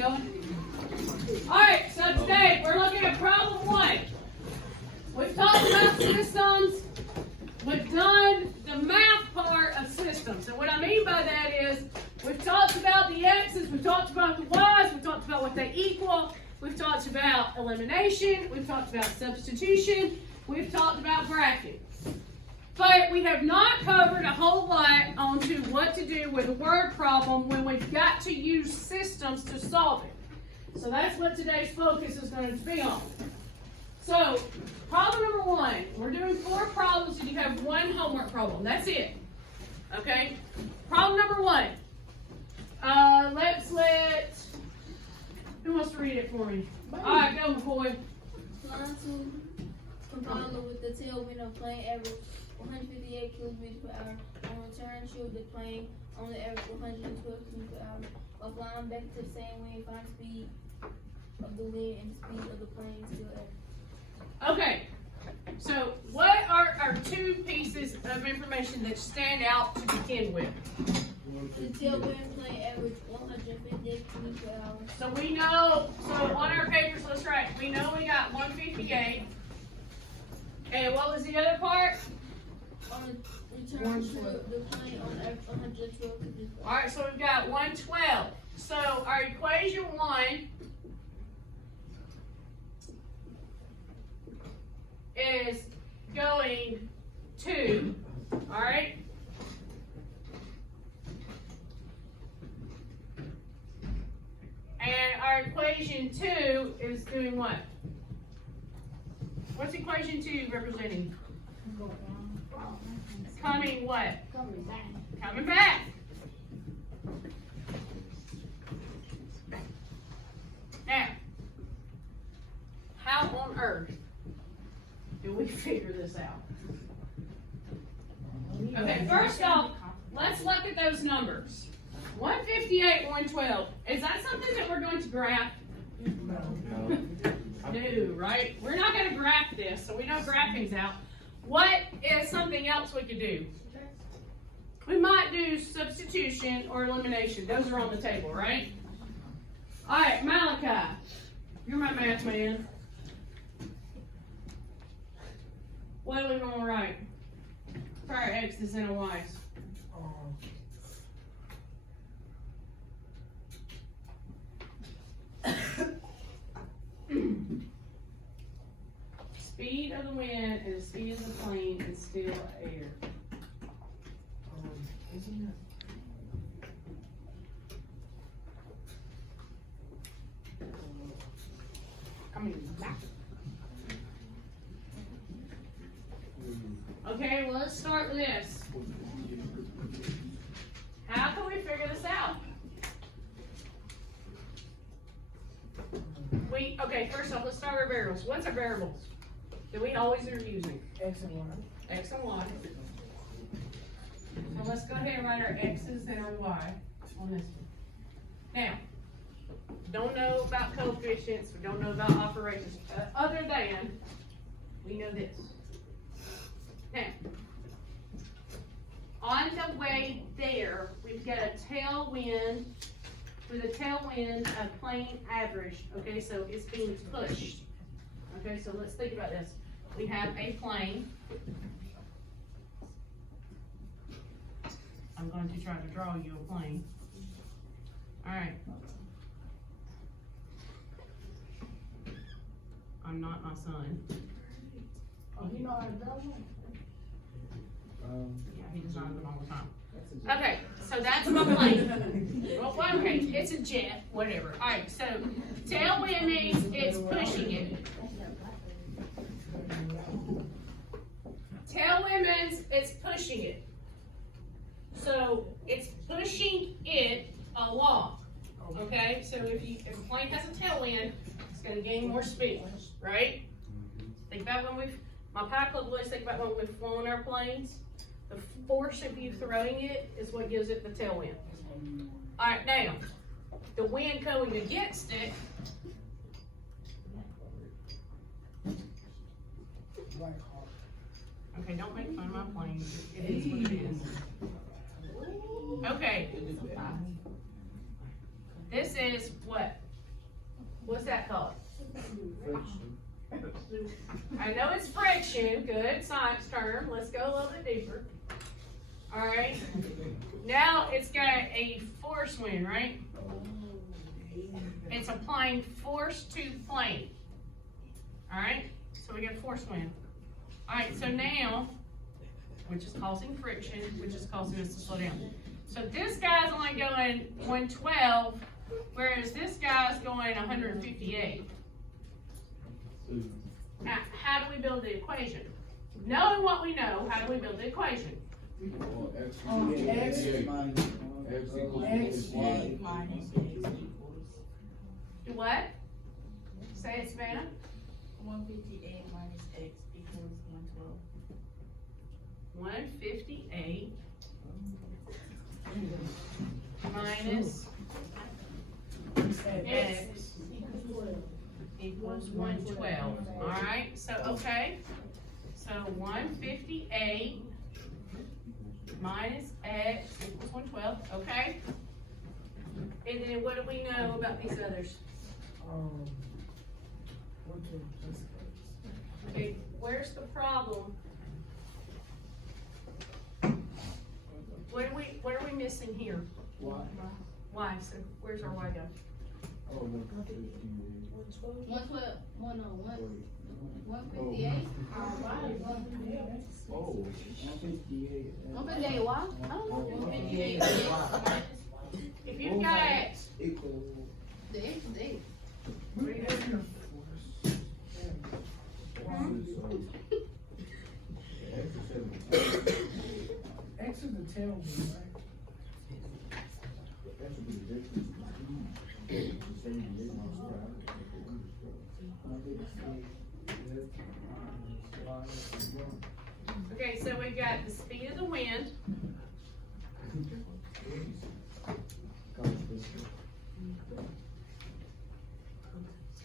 Alright, so today we're looking at problem 1. We've talked about systems. We've done the math part of systems. And what I mean by that is we've talked about the x's, we've talked about the y's, we've talked about what they equal, we've talked about elimination, we've talked about substitution, we've talked about graphing. But we have not covered a whole lot onto what to do with a word problem when we've got to use systems to solve it. So that's what today's focus is going to be on. So, problem number 1, we're doing 4 problems and you have 1 homework problem. That's it. Okay? Problem number 1. Who wants to read it for me? Alright, go McCoy. Flying to Kampala with the tailwind of plane average 158 kilometers per hour. On return, should the plane only average 112 kilometers per hour. While flying back to the same wind, find speed of the wind and the speed of the plane still average. Okay, so what are our 2 pieces of information that stand out to begin with? The tailwind plane average 158 kilometers per hour. So we know, so on our papers, let's write, we know we got 158. And what was the other part? On return, should the plane on average 112 kilometers per hour. Alright, so we've got 112. So our equation 1 is going to, alright? And our equation 2 is doing what? What's equation 2 representing? Coming what? Coming back. Coming back. Now, how on earth do we figure this out? Okay, first off, let's look at those numbers. 158, 112. Is that something that we're going to graph? No, right? We're not going to graph this, so we know graphing's out. What is something else we could do? We might do substitution or elimination. Those are on the table, right? All right, Malachi, you're my math man. What are we going to write for our x's and our y's? Speed of the wind and the speed of the plane is still air. Coming back. Okay, well, let's start with this. How can we figure this out? Okay, first off, let's start with variables. What's our variables that we always are using? X and Y. X and Y. So let's go ahead and write our X's and our Y on this one. Now, don't know about coefficients, we don't know about operations, other than we know this. Now, on the way there, we've got a tailwind with a tailwind of plane average. Okay, so it's being pushed. Okay, so let's think about this. We have a plane. I'm going to try to draw you a plane. All right. I'm not my son. Oh, you know how to draw one? Yeah, he designs them all the time. Okay, so that's my plane. Well, okay, it's a jet, whatever. All right, so tailwind means it's pushing it. Tailwind means it's pushing it. So it's pushing it along. Okay, so if a plane has a tailwind, it's going to gain more speed, right? Think about when my pilot club boys think about when we've flown our planes. The force of you throwing it is what gives it the tailwind. All right, now, the wind going against it. Okay, don't make fun of my plane. It is what it is. Okay. This is what? What's that called? I know it's friction, good science term. Let's go a little bit deeper. All right. Now it's got a force wind, right? It's applying force to the plane. All right. So we got force wind. All right. So now, which is causing friction, which is causing us to slow down. So this guy's only going 112, whereas this guy's going 158. Now, how do we build the equation? Knowing what we know, how do we build the equation? X Do what? Say it, Savannah. 158 minus x equals 158 minus x equals 112. Alright, so okay. So 158 minus x equals 112, okay? And then what do we know about these others? Okay, where's the problem? What are we missing here? Why? So where's our y go? 112, 158. 158 why? I don't know. 158. If you've got The X is 8. X is the tailwheel, right? okay, so we've got the speed of the wind.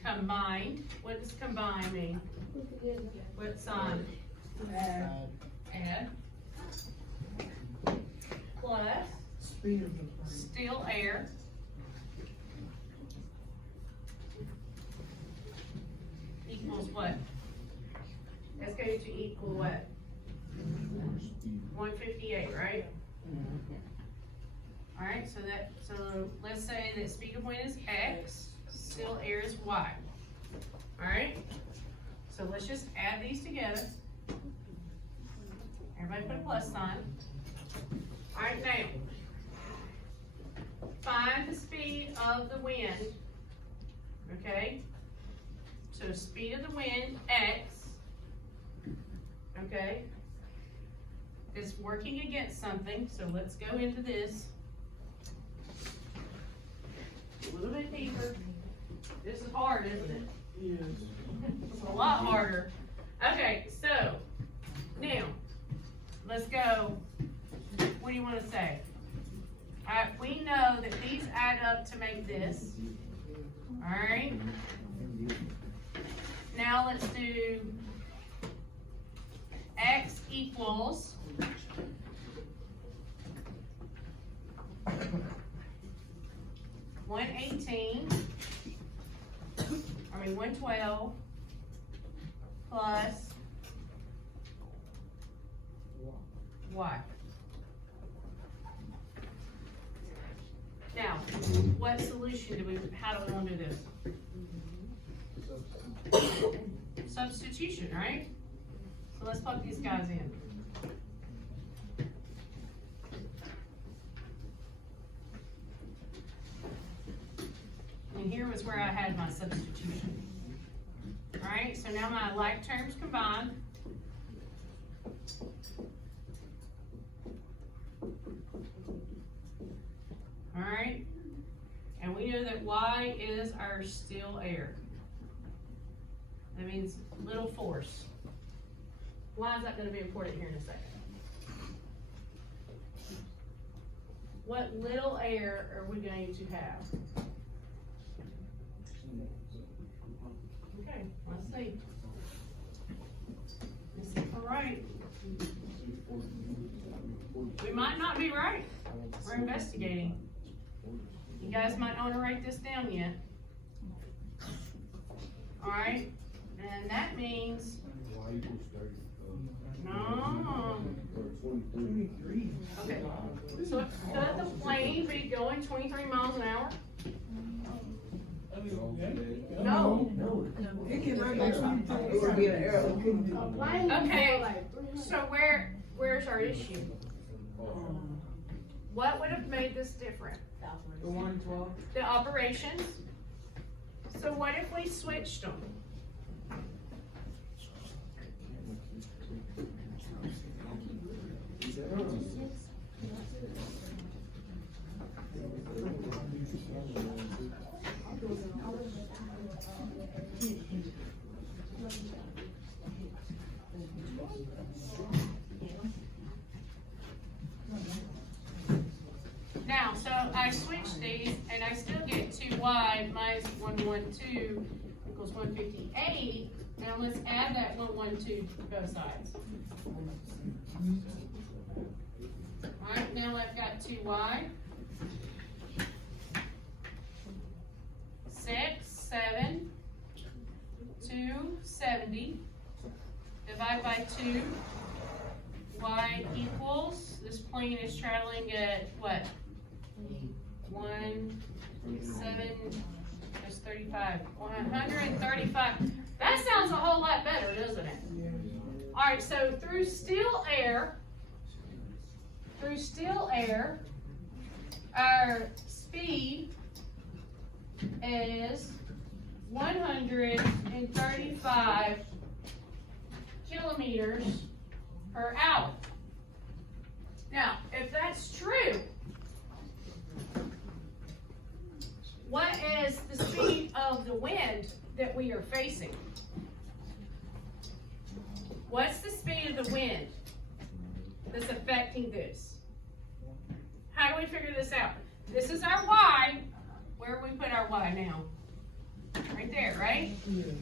Combined. What does combine mean? What sign? Add. Plus Speed of the plane. still air. Equals what? That's going to equal what? 158, right? Alright, so let's say that speed of wind is x, still air is y. Alright? So let's just add these together. Everybody put a plus sign. Alright, now, find the speed of the wind, okay? So speed of the wind, x, okay? It's working against something, so let's go into this. A little bit deeper. This is hard, isn't it? Yes. It's a lot harder. Okay, so, now, let's go. What do you want to say? Alright, we know that these add up to make this. Alright? Now let's do x equals 112 plus y. Now, what solution how do we want to do this? Substitution, right? So let's plug these guys in. And here was where I had my substitution. Alright, so now my like terms combined. Alright, and we know that y is our still air. That means little force. Why is that going to be important here in a second? What little air are we going to have? Okay, let's see. Let's see if we're right. We might not be right. We're investigating. You guys might not want to write this down yet. 23. Okay. So could the plane be going 23 miles an hour? No. It can run like 23. Okay, so where's our issue? What would have made this different? The 112. The operations. So what if we switched them? Now, so I switched these and I still get 2y minus 112 equals 158. Now let's add that 112 to both sides. Alright, now I've got 2y. 6, 7, 270. Divide by 2. Y equals, this plane is traveling at what? 1, 7, that's 35. 135. That sounds a whole lot better, doesn't it? Alright, so through still air, our speed is 135 kilometers per hour. Now, if that's true, what is the speed of the wind that we are facing? What's the speed of the wind that's affecting this? How do we figure this out? This is our y. Where do we put our y now? Right there, right? Yeah.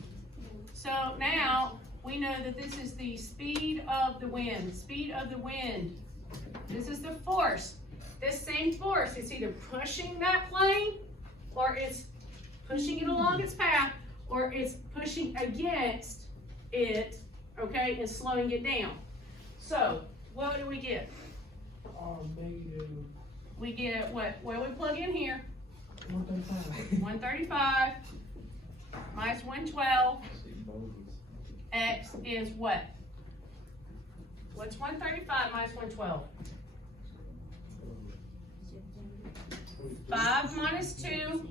So now we know that this is the speed of the wind. Speed of the wind. This is the force. This same force, it's either pushing that plane or it's pushing it along its path or it's pushing against it, okay, and slowing it down. So what do we get? Negative We get what do we plug in here? 135. 135 minus 112. X is what? What's 135 minus 112? 5 minus 2.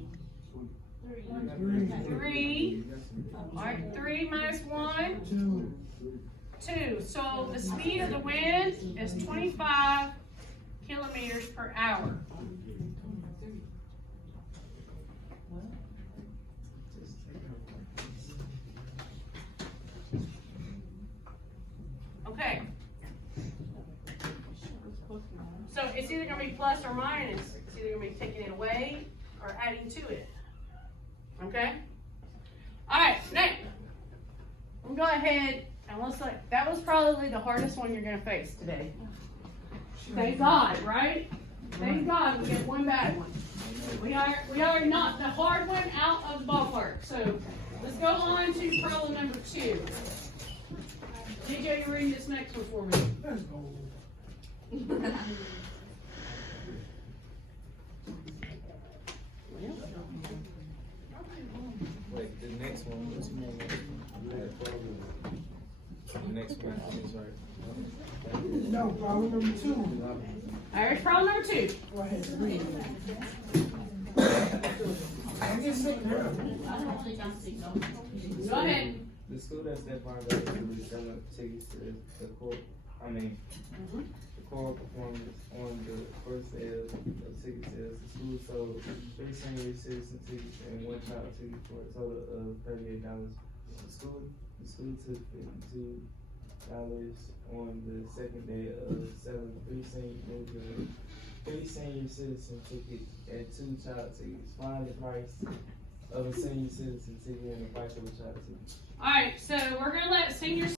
3. Alright, 3 minus 1. 2. So the speed of the wind is 25 kilometers per hour. Okay. So it's either going to be plus or minus. It's either going to be taking it away or adding to it. Okay? Alright, now, we'll go ahead and let's look. That was probably the hardest one you're going to face today. Thank God, right? Thank God we get one bad one. We are not the hard one out of the ballpark. So let's go on to problem number 2. DJ, you read this next one for me. Let's go. Wait, the next one, what's more? The next one is right. No, problem number 2. Alright, problem number 2. Go ahead, read. I just sit down. Go ahead. The school that's that far back is selling tickets to the core, the core performance on the first day of ticket sales. The school sold 3 senior citizen tickets and 1 child ticket for a total of $38. The school took $52 on the second day of selling 3 senior citizen tickets and 2 child tickets. Find the price of a senior citizen ticket and the price of a child ticket. Alright, so we're going to let seniors